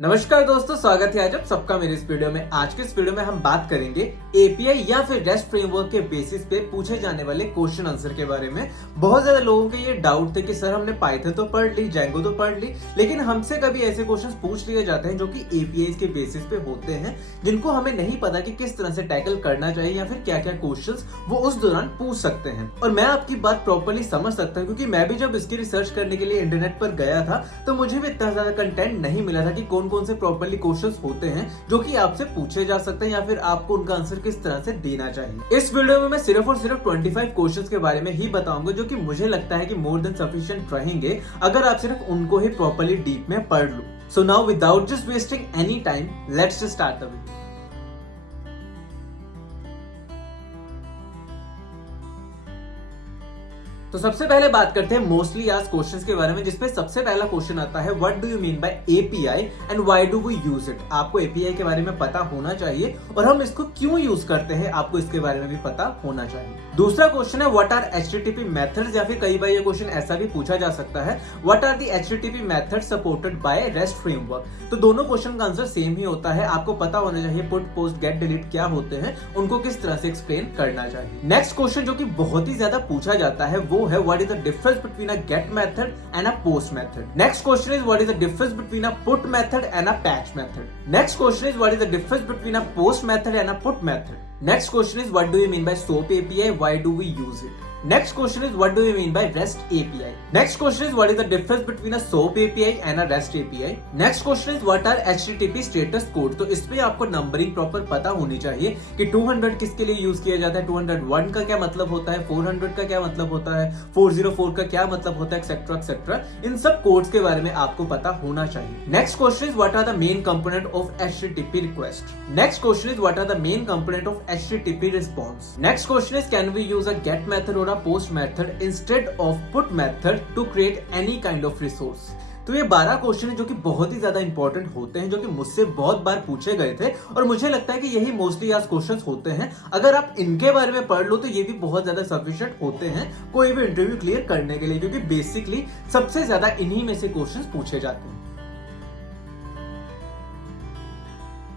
नमस्कार दोस्तों, स्वागत है आज आप सबका मेरे इस वीडियो में। आज के इस वीडियो में हम बात करेंगे एपीआई या फिर रेस्ट फ्रेमवर्क के बेसिस पे पूछे जाने वाले क्वेश्चन आंसर के बारे में। बहुत ज्यादा लोगों के ये डाउट थे कि सर हमने पाइथन तो पढ़ ली, जैंगो तो पढ़ ली, लेकिन हमसे कभी ऐसे क्वेश्चंस पूछ लिए जाते हैं जो कि एपीआई के बेसिस पे होते हैं, जिनको हमें नहीं पता कि किस तरह से टैकल करना चाहिए या फिर क्या क्या क्वेश्चंस वो उस दौरान पूछ सकते हैं। और मैं आपकी बात प्रॉपर्ली समझ सकता हूँ, क्योंकि मैं भी जब इसकी रिसर्च करने के लिए इंटरनेट पर गया था तो मुझे भी इतना ज्यादा कंटेंट नहीं मिला था कि कौन से प्रॉपर्ली क्वेश्चंस होते हैं जो कि आपसे पूछे जा सकते हैं या फिर आपको उनका आंसर किस तरह से देना चाहिए। इस वीडियो में मैं सिर्फ और सिर्फ 25 क्वेश्चंस के बारे में ही बताऊंगा जो कि मुझे लगता है कि मोर देन सफिशिएंट रहेंगे अगर आप सिर्फ उनको ही प्रॉपर्ली डीप में पढ़ लो। So now without just wasting any time, let's just start the video. तो सबसे पहले बात करते हैं मोस्टली आस्क्ड क्वेश्चंस के बारे में, जिसमें सबसे पहला क्वेश्चन आता है what do you mean by API and why do we use it. आपको एपीआई के बारे में पता होना चाहिए और हम इसको क्यों यूज करते हैं आपको इसके बारे में भी पता होना चाहिए। दूसरा क्वेश्चन है व्हाट आर एचटीटीपी मेथड्स, या फिर कई बार ये क्वेश्चन ऐसा भी पूछा जा सकता है what are the HTTP methods supported by REST framework. तो दोनों क्वेश्चन का आंसर सेम ही होता है। आपको पता होना चाहिए पुट, पोस्ट, गेट, डिलीट क्या होते हैं, उनको किस तरह से एक्सप्लेन करना चाहिए। नेक्स्ट क्वेश्चन जो कि बहुत ही ज्यादा पूछा जाता है वो है what is the difference between a get method and a post method. Next question is what is the difference between a put method and a patch method. Next question is what is the difference between a post method and a put method. Next question is what do you mean by SOAP API? Why do we use it? Next question is what do you mean by REST API? Next question is what is the difference between a SOAP API and a REST API? Next question is what are HTTP status code? तो इसमें आपको numbering proper पता होनी चाहिए कि 200 किसके लिए use किया जाता है, 201 का क्या मतलब होता है, 400 का क्या मतलब होता है, 404 का क्या मतलब होता है, एक्सेट्रा एक्सेट्रा। इन सब कोड्स के बारे में आपको पता होना चाहिए। Next question is what are the main component of HTTP request. Next question is what are the main component of HTTP response. Next question is can we use a get method a post method instead of put method to create any kind of resource। तो ये 12 question है जो कि बहुत ही ज्यादा important होते हैं, जो कि मुझसे बहुत बार पूछे गए थे और मुझे लगता है कि यही मोस्टली आस्क्ड क्वेश्चंस होते हैं। अगर आप इनके बारे में पढ़ लो तो ये भी बहुत ज्यादा सफिशिएंट होते हैं कोई भी इंटरव्यू क्लियर करने के लिए, क्योंकि बेसिकली सबसे ज्यादा इन्हीं में से क्वेश्चंस पूछे जाते हैं।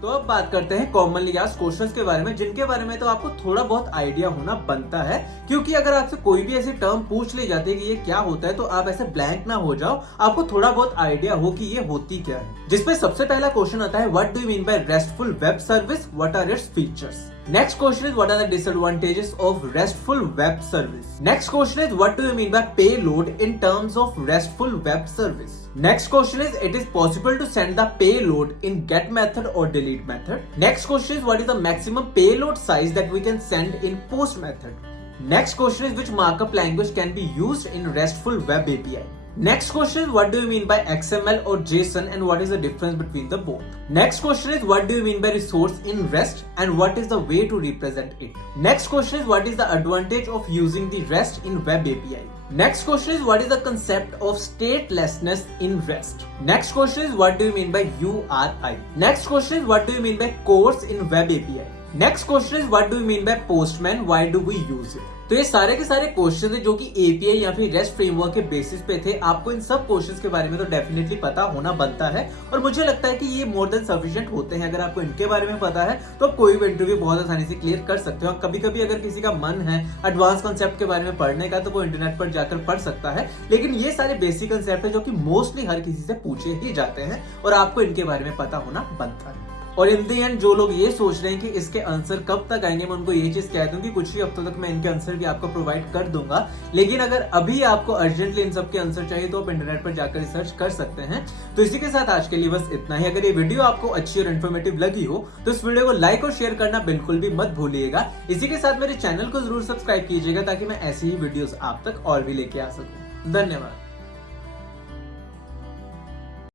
तो अब बात करते हैं कॉमनली आस्क्ड क्वेश्चंस के बारे में, जिनके बारे में तो आपको थोड़ा बहुत आइडिया होना बनता है, क्योंकि अगर आपसे कोई भी ऐसी टर्म पूछ ली जाती है कि ये क्या होता है तो आप ऐसे ब्लैंक ना हो जाओ, आपको थोड़ा बहुत आइडिया हो कि ये होती क्या है। जिसपे सबसे पहला क्वेश्चन आता है what do you mean by RESTful web service, what are its features. Next question is what are the disadvantages of RESTful web service. Next question is what do you mean by payload in terms of RESTful web service. Next question is it is possible to send the payload in get method or delete method. Next question is what is the maximum payload size that we can send in post method. Next question is which markup language can be used in RESTful web API. Next question is what do you mean by XML or JSON and what is the difference between the both. Next question is what do you mean by resource in REST and what is the way to represent it. Next question is what is the advantage of using the REST in web API. Next question is what is the concept of statelessness in REST. Next question is what do you mean by URI. Next question is what do you mean by course in web API. Next question is what do you mean by Postman, why do we use it. तो ये सारे के सारे question है जो कि API या फिर रेस्ट फ्रेमवर्क के बेसिस पे थे। आपको इन सब क्वेश्चंस के बारे में तो डेफिनेटली पता होना बनता है और मुझे लगता है कि ये मोर देन सफिशिएंट होते हैं। अगर आपको इनके बारे में पता है तो आप कोई भी इंटरव्यू बहुत आसानी से क्लियर कर सकते हो। कभी कभी अगर किसी का मन है एडवांस कंसेप्ट के बारे में पढ़ने का तो वो इंटरनेट पर जाकर पढ़ सकता है, लेकिन ये सारे बेसिक कंसेप्ट है जो कि मोस्टली हर किसी से पूछे ही जाते हैं और आपको इनके बारे में पता होना बनता है। और इन दी एंड जो लोग ये सोच रहे हैं कि इसके आंसर कब तक आएंगे, मैं उनको ये चीज कहता हूँ कि कुछ ही हफ्तों तक मैं इनके आंसर भी आपको प्रोवाइड कर दूंगा। लेकिन अगर अभी आपको अर्जेंटली इन सब के आंसर चाहिए तो आप इंटरनेट पर जाकर रिसर्च कर सकते हैं। तो इसी के साथ आज के लिए बस इतना ही। अगर ये वीडियो आपको अच्छी और इन्फॉर्मेटिव लगी हो तो इस वीडियो को लाइक और शेयर करना बिल्कुल भी मत भूलिएगा। इसी के साथ मेरे चैनल को जरूर सब्सक्राइब कीजिएगा ताकि मैं ऐसी ही वीडियोस आप तक और भी लेके आ सकूं। धन्यवाद।